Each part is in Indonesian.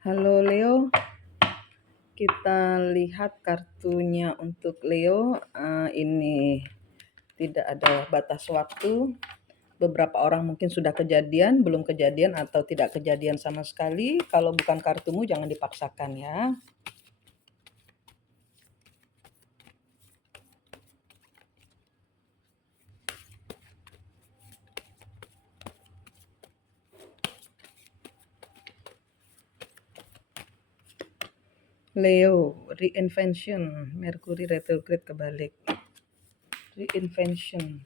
Halo Leo, kita lihat kartunya untuk Leo. Ini tidak ada batas waktu. Beberapa orang mungkin sudah kejadian, belum kejadian, atau tidak kejadian sama sekali. Kalau bukan kartumu jangan dipaksakan ya. Leo, reinvention, Mercury retrograde kebalik. Reinvention.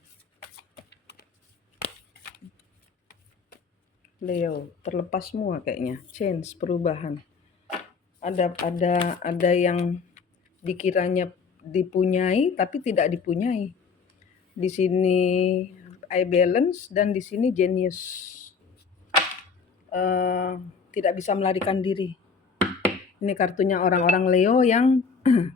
Leo, terlepas semua kayaknya. Change, perubahan. Ada yang dikiranya dipunyai tapi tidak dipunyai. Di sini I balance dan di sini genius. Tidak bisa melarikan diri. Ini kartunya orang-orang Leo yang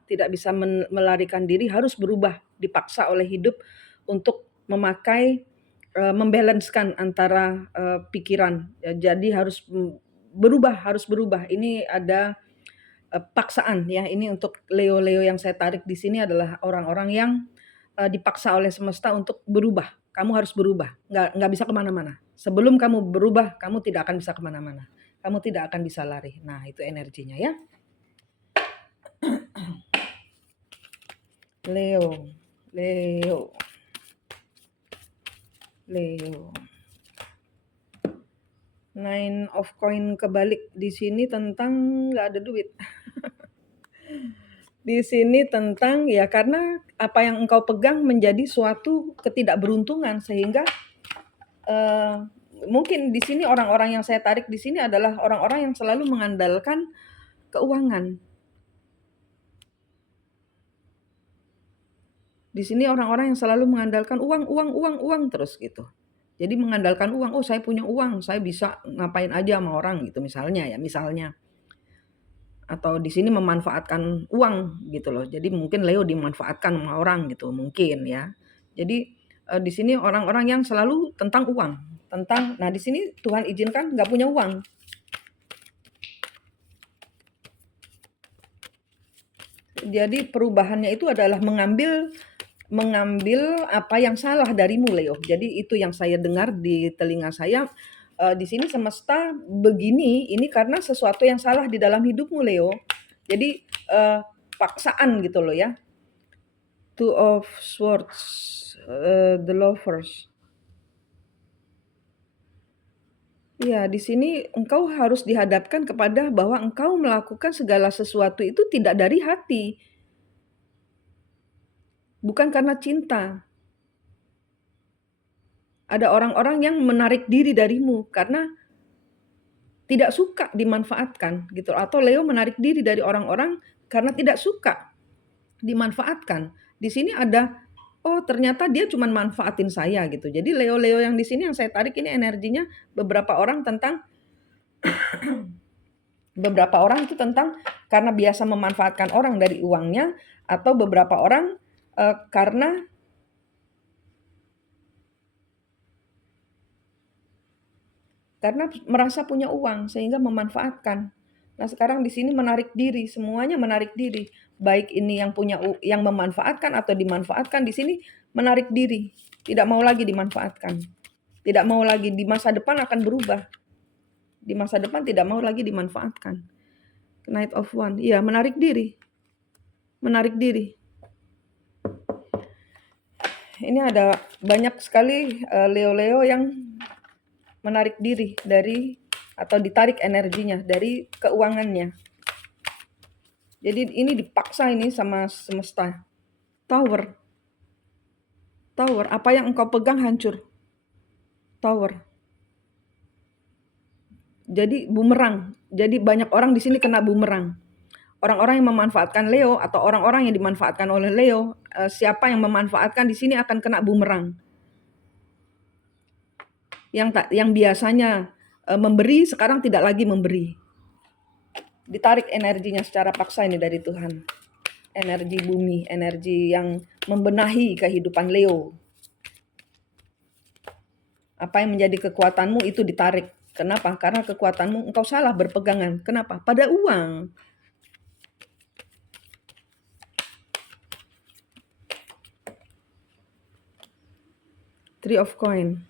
tidak bisa melarikan diri, harus berubah, dipaksa oleh hidup untuk memakai membalanskan antara pikiran. Jadi harus berubah. Ini ada paksaan ya. Ini untuk Leo-Leo yang saya tarik di sini adalah orang-orang yang dipaksa oleh semesta untuk berubah. Kamu harus berubah, nggak bisa kemana-mana. Sebelum kamu berubah, kamu tidak akan bisa kemana-mana. Kamu tidak akan bisa lari. Nah, itu energinya ya. Leo, Leo, Leo. Nine of coin kebalik di sini tentang nggak ada duit. Di sini tentang ya karena apa yang engkau pegang menjadi suatu ketidakberuntungan sehingga mungkin di sini orang-orang yang saya tarik di sini adalah orang-orang yang selalu mengandalkan keuangan. Di sini orang-orang yang selalu mengandalkan uang terus gitu. Jadi mengandalkan uang, oh saya punya uang, saya bisa ngapain aja sama orang gitu misalnya ya, misalnya. Atau di sini memanfaatkan uang gitu loh. Jadi mungkin Leo dimanfaatkan sama orang gitu mungkin ya. Jadi di sini orang-orang yang selalu tentang uang, nah di sini Tuhan izinkan nggak punya uang. Jadi perubahannya itu adalah mengambil apa yang salah darimu Leo. Jadi itu yang saya dengar di telinga saya. Di sini semesta begini, ini karena sesuatu yang salah di dalam hidupmu Leo. Jadi paksaan gitu loh ya. Two of Swords, the Lovers. Ya, di sini engkau harus dihadapkan kepada bahwa engkau melakukan segala sesuatu itu tidak dari hati. Bukan karena cinta. Ada orang-orang yang menarik diri darimu karena tidak suka dimanfaatkan gitu, atau Leo menarik diri dari orang-orang karena tidak suka dimanfaatkan. Di sini ada, oh ternyata dia cuma manfaatin saya gitu. Jadi Leo-Leo yang di sini yang saya tarik ini energinya beberapa orang itu tentang karena biasa memanfaatkan orang dari uangnya, atau beberapa orang karena merasa punya uang sehingga memanfaatkan. Nah, sekarang di sini menarik diri, semuanya menarik diri. Baik ini yang yang memanfaatkan atau dimanfaatkan, di sini menarik diri, tidak mau lagi dimanfaatkan. Tidak mau lagi, di masa depan akan berubah. Di masa depan tidak mau lagi dimanfaatkan. Knight of Wands, iya menarik diri. Menarik diri. Ini ada banyak sekali Leo-Leo yang menarik diri dari atau ditarik energinya dari keuangannya. Jadi ini dipaksa ini sama semesta. Tower. Tower, apa yang engkau pegang hancur. Tower. Jadi bumerang. Jadi banyak orang di sini kena bumerang. Orang-orang yang memanfaatkan Leo atau orang-orang yang dimanfaatkan oleh Leo, siapa yang memanfaatkan di sini akan kena bumerang. Yang biasanya memberi sekarang tidak lagi memberi. Ditarik energinya secara paksa ini dari Tuhan. Energi bumi, energi yang membenahi kehidupan Leo. Apa yang menjadi kekuatanmu itu ditarik Kenapa? Karena kekuatanmu, engkau salah berpegangan. Kenapa? Pada uang. Three of Coin.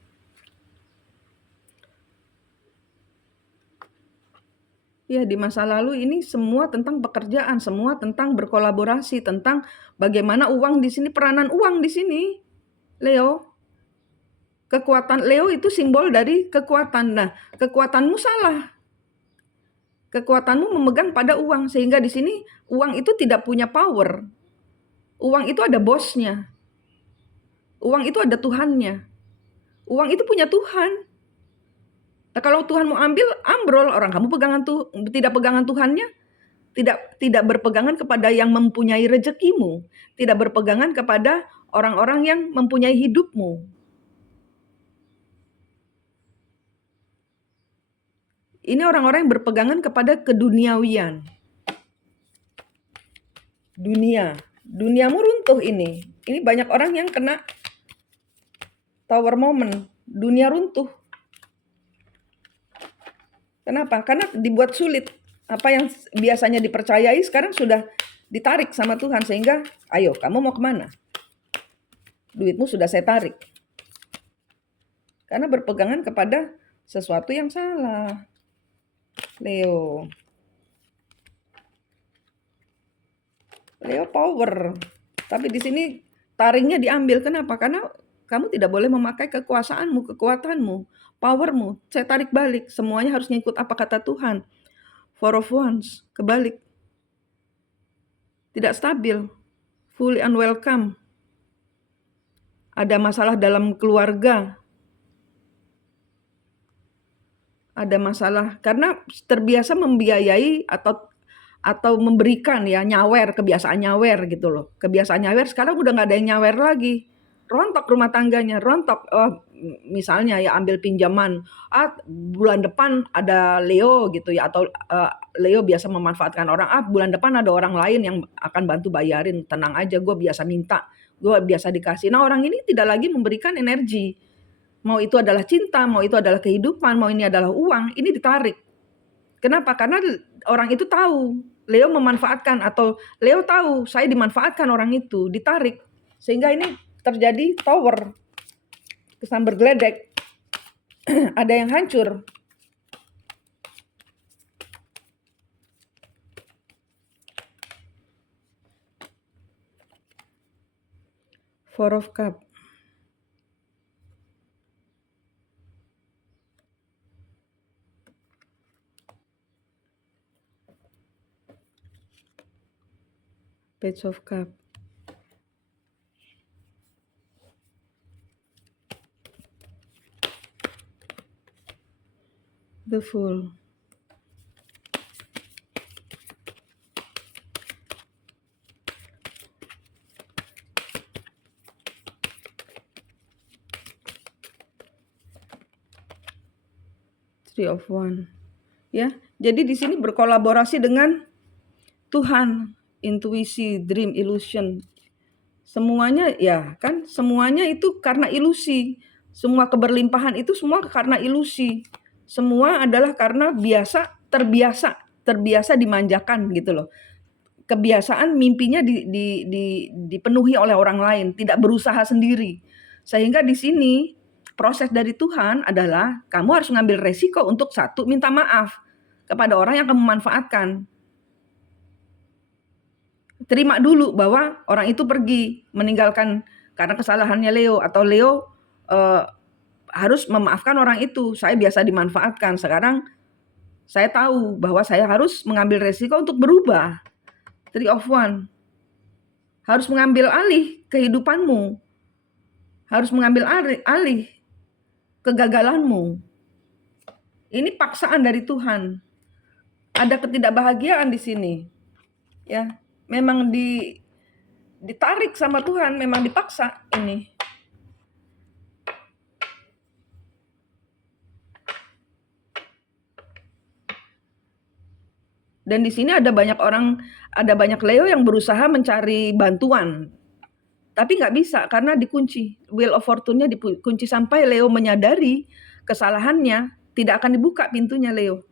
Ya, di masa lalu ini semua tentang pekerjaan, semua tentang berkolaborasi, tentang bagaimana uang di sini, peranan uang di sini, Leo. Kekuatan Leo itu simbol dari kekuatan. Nah, kekuatanmu salah. Kekuatanmu memegang pada uang, sehingga di sini uang itu tidak punya power. Uang itu ada bosnya. Uang itu ada Tuhannya. Uang itu punya Tuhan. Nah, kalau Tuhan mau ambil, ambrol. Orang kamu tidak pegangan Tuhannya, tidak berpegangan kepada yang mempunyai rezekimu, tidak berpegangan kepada orang-orang yang mempunyai hidupmu. Ini orang-orang yang berpegangan kepada keduniawian. Duniamu runtuh ini. Ini banyak orang yang kena tower moment. Dunia runtuh. Kenapa? Karena dibuat sulit. Apa yang biasanya dipercayai sekarang sudah ditarik sama Tuhan. Sehingga, ayo kamu mau kemana? Duitmu sudah saya tarik. Karena berpegangan kepada sesuatu yang salah. Leo power. Tapi di sini taringnya diambil. Kenapa? Karena kamu tidak boleh memakai kekuasaanmu, kekuatanmu, powermu. Saya tarik balik. Semuanya harus ngikut apa kata Tuhan. Four of Wands, kebalik. Tidak stabil. Fully unwelcome. Ada masalah dalam keluarga. Ada masalah karena terbiasa membiayai atau memberikan ya, nyawer, kebiasaan nyawer gitu loh. Kebiasaan nyawer sekarang udah nggak ada yang nyawer lagi. Rontok rumah tangganya, rontok. Misalnya ya ambil pinjaman, bulan depan ada Leo gitu ya, atau Leo biasa memanfaatkan orang, bulan depan ada orang lain yang akan bantu bayarin, tenang aja, gue biasa minta, gue biasa dikasih. Nah, orang ini tidak lagi memberikan energi. Mau itu adalah cinta, mau itu adalah kehidupan, mau ini adalah uang, ini ditarik. Kenapa? Karena orang itu tahu, Leo memanfaatkan, atau Leo tahu saya dimanfaatkan orang itu, ditarik. Sehingga ini terjadi tower, kesambar geledek. Ada yang hancur. Four of Cups. Page of Cups. The Fool. Three of Wands. Ya, jadi di sini berkolaborasi dengan Tuhan, intuisi, dream, illusion. Semuanya ya kan, semuanya itu karena ilusi. Semua keberlimpahan itu semua karena ilusi. Semua adalah karena terbiasa dimanjakan gitu loh. Kebiasaan mimpinya dipenuhi oleh orang lain, tidak berusaha sendiri. Sehingga di sini proses dari Tuhan adalah kamu harus ngambil resiko untuk satu, minta maaf kepada orang yang kamu manfaatkan. Terima dulu bahwa orang itu pergi, meninggalkan karena kesalahannya Leo, atau Leo harus memaafkan orang itu. Saya biasa dimanfaatkan, sekarang saya tahu bahwa saya harus mengambil resiko untuk berubah. Three of Wands. Harus mengambil alih kehidupanmu. Harus mengambil alih kegagalanmu. Ini paksaan dari Tuhan. Ada ketidakbahagiaan di sini. Ya, memang ditarik sama Tuhan, memang dipaksa ini. Dan di sini ada banyak Leo yang berusaha mencari bantuan. Tapi nggak bisa karena dikunci. Wheel of Fortune-nya dikunci sampai Leo menyadari kesalahannya, tidak akan dibuka pintunya Leo.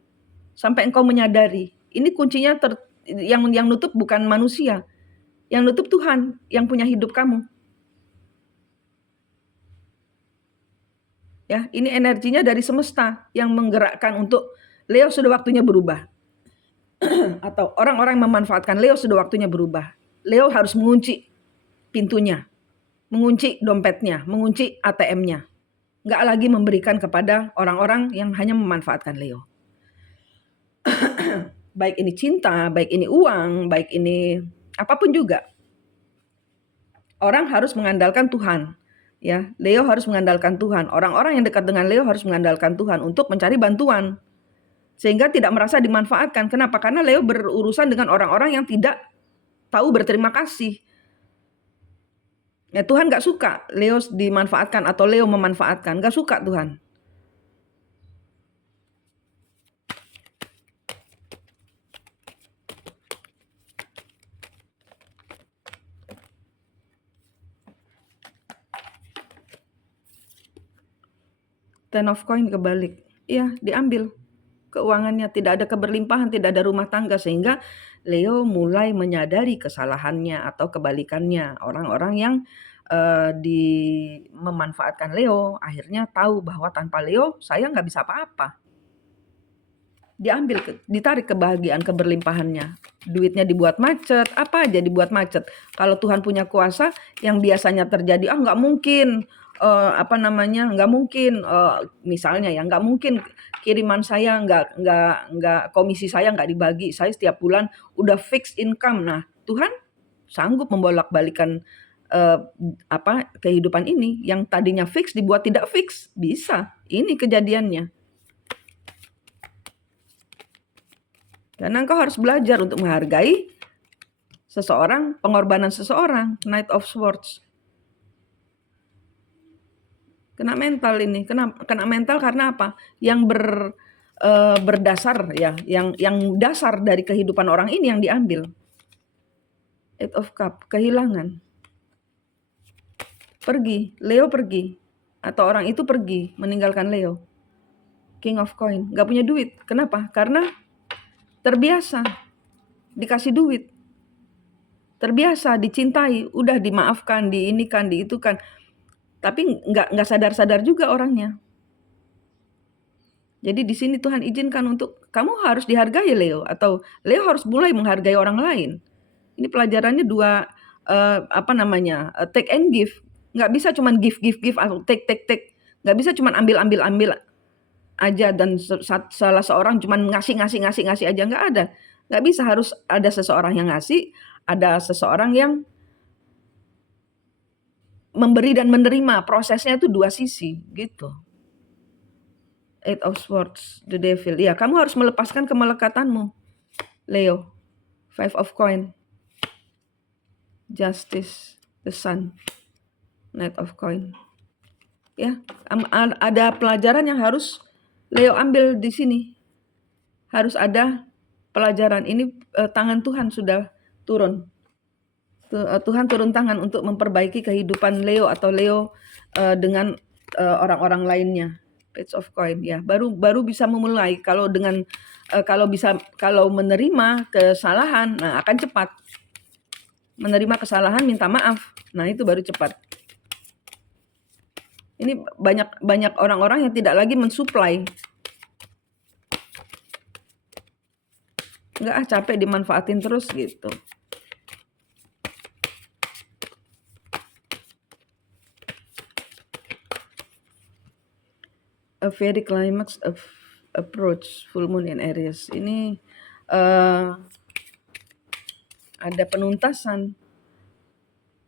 Sampai engkau menyadari. Ini kuncinya yang nutup bukan manusia. Yang nutup Tuhan yang punya hidup kamu. Ya, ini energinya dari semesta yang menggerakkan untuk Leo sudah waktunya berubah. Atau orang-orang yang memanfaatkan Leo sudah waktunya berubah. Leo harus mengunci pintunya, mengunci dompetnya, mengunci ATM-nya. Nggak lagi memberikan kepada orang-orang yang hanya memanfaatkan Leo. Baik ini cinta, baik ini uang, baik ini apapun juga. Orang harus mengandalkan Tuhan. Ya, Leo harus mengandalkan Tuhan. Orang-orang yang dekat dengan Leo harus mengandalkan Tuhan untuk mencari bantuan. Sehingga tidak merasa dimanfaatkan. Kenapa? Karena Leo berurusan dengan orang-orang yang tidak tahu berterima kasih. Ya, Tuhan gak suka Leo dimanfaatkan atau Leo memanfaatkan. Gak suka Tuhan. Ten of coin kebalik. Iya, diambil. Keuangannya tidak ada keberlimpahan, tidak ada rumah tangga. Sehingga Leo mulai menyadari kesalahannya atau kebalikannya. Orang-orang yang memanfaatkan Leo akhirnya tahu bahwa tanpa Leo saya nggak bisa apa-apa. Diambil, ditarik kebahagiaan, keberlimpahannya. Duitnya dibuat macet, apa aja dibuat macet. Kalau Tuhan punya kuasa, yang biasanya terjadi, nggak mungkin, nggak mungkin, misalnya ya, nggak mungkin kiriman saya nggak komisi saya nggak dibagi, saya setiap bulan udah fixed income. Nah, Tuhan sanggup membolak-balikan kehidupan ini yang tadinya fix dibuat tidak fix, bisa. Ini kejadiannya. Karena engkau harus belajar untuk menghargai seseorang, pengorbanan seseorang. Knight of Swords. Kena mental ini. Kena mental karena apa? Yang berdasar ya, yang dasar dari kehidupan orang ini yang diambil. Eight of Cup, kehilangan. Pergi, Leo pergi. Atau orang itu pergi, meninggalkan Leo. King of Coin, gak punya duit. Kenapa? Karena terbiasa dikasih duit. Terbiasa dicintai, udah dimaafkan, diinikan, diitukan. Tapi nggak sadar-sadar juga orangnya. Jadi di sini Tuhan izinkan untuk kamu harus dihargai Leo, atau Leo harus mulai menghargai orang lain. Ini pelajarannya dua take and give. Nggak bisa cuman give atau take. Nggak bisa cuman ambil aja dan salah seorang cuman ngasih aja, nggak ada. Nggak bisa, harus ada seseorang yang ngasih, ada seseorang yang memberi dan menerima. Prosesnya itu dua sisi gitu. Eight of Swords, the Devil. Ya, kamu harus melepaskan kemelekatanmu, Leo. Five of Coin, Justice, the Sun, Knight of Coin. Ya, ada pelajaran yang harus Leo ambil di sini. Harus ada pelajaran. Ini tangan Tuhan sudah turun. Tuhan turun tangan untuk memperbaiki kehidupan Leo atau Leo dengan orang-orang lainnya. Page of Coin ya, baru bisa memulai. Kalau dengan kalau menerima kesalahan, nah akan cepat. Menerima kesalahan, minta maaf, nah itu baru cepat. Ini banyak orang-orang yang tidak lagi mensuplai. Enggak, capek dimanfaatin terus gitu. A very climax of approach full moon in Aries. Ini ada penuntasan,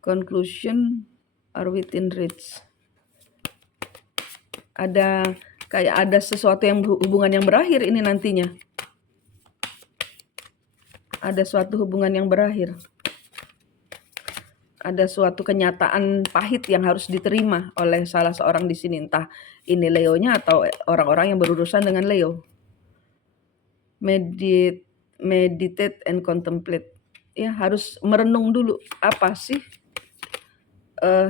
conclusion are within reach. Ada sesuatu yang hubungan yang berakhir ini nantinya. Ada suatu hubungan yang berakhir. Ada suatu kenyataan pahit yang harus diterima oleh salah seorang di sini, entah ini Leonya atau orang-orang yang berurusan dengan Leo. Meditate and contemplate. Ya, harus merenung dulu, apa sih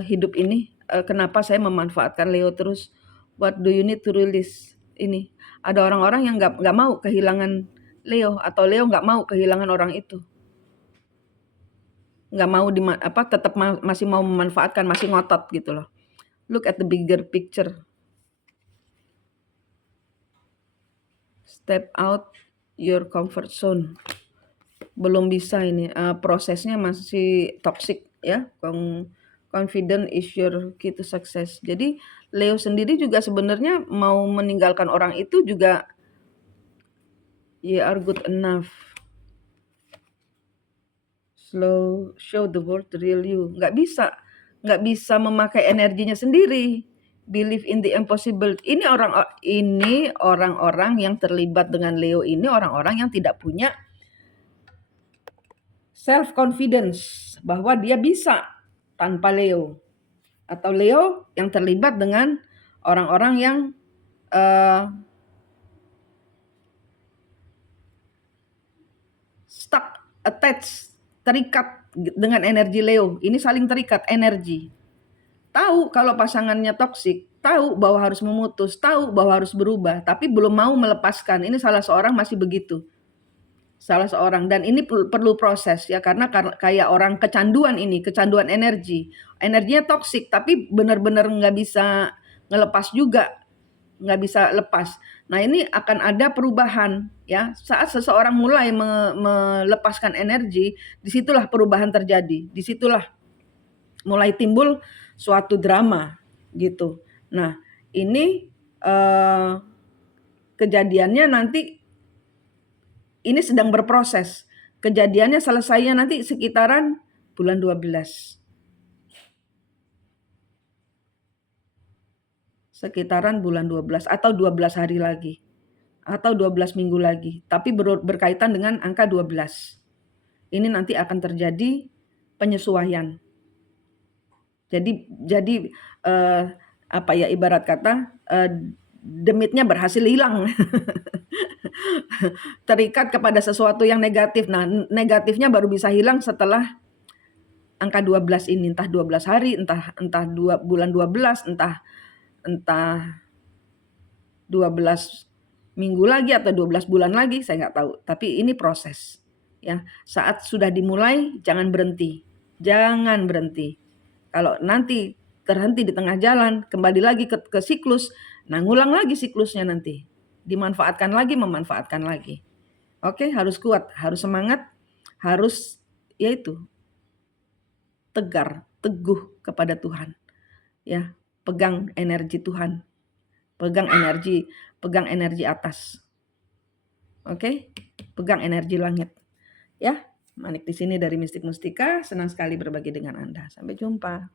hidup ini? Kenapa saya memanfaatkan Leo terus? What do you need to release? Ini Ada orang-orang yang nggak mau kehilangan Leo, atau Leo nggak mau kehilangan orang itu. Nggak mau tetap masih mau memanfaatkan, masih ngotot gitu loh. Look at the bigger picture. Step out your comfort zone. Belum bisa ini, prosesnya masih toxic ya. Confident is your key to success. Jadi Leo sendiri juga sebenarnya mau meninggalkan orang itu juga, you are good enough. Show the world the real you. Nggak bisa memakai energinya sendiri. Believe in the impossible. Ini orang-orang yang terlibat dengan Leo ini orang-orang yang tidak punya self confidence bahwa dia bisa tanpa Leo, atau Leo yang terlibat dengan orang-orang yang stuck, attached, terikat dengan energi Leo. Ini saling terikat energi. Tahu kalau pasangannya toksik, tahu bahwa harus memutus, tahu bahwa harus berubah, tapi belum mau melepaskan. Ini salah seorang masih begitu. Salah seorang, dan ini perlu proses ya, karena kayak orang kecanduan energi. Energinya toksik tapi benar-benar nggak bisa ngelepas juga, nggak bisa lepas. Nah, ini akan ada perubahan ya. Saat seseorang mulai melepaskan energi, disitulah perubahan terjadi. Disitulah mulai timbul suatu drama gitu. Nah, ini kejadiannya nanti, ini sedang berproses. Kejadiannya selesainya nanti sekitaran bulan 12. Sekitaran bulan 12 atau 12 hari lagi. Atau 12 minggu lagi. Tapi berkaitan dengan angka 12. Ini nanti akan terjadi penyesuaian. Jadi ibarat kata demitnya berhasil hilang. Terikat kepada sesuatu yang negatif. Nah, negatifnya baru bisa hilang setelah angka 12 ini, entah 12 hari, entah bulan 12, entah 12 minggu lagi atau 12 bulan lagi, saya nggak tahu. Tapi ini proses. Ya, saat sudah dimulai jangan berhenti. Jangan berhenti. Kalau nanti terhenti di tengah jalan, kembali lagi ke siklus, nah ngulang lagi siklusnya nanti. Dimanfaatkan lagi, memanfaatkan lagi. Oke, harus kuat, harus semangat, harus yaitu tegar, teguh kepada Tuhan. Ya, pegang energi Tuhan. Pegang energi atas. Oke? Pegang energi langit. Ya, Manik di sini dari Mistik Mustika, senang sekali berbagi dengan Anda. Sampai jumpa.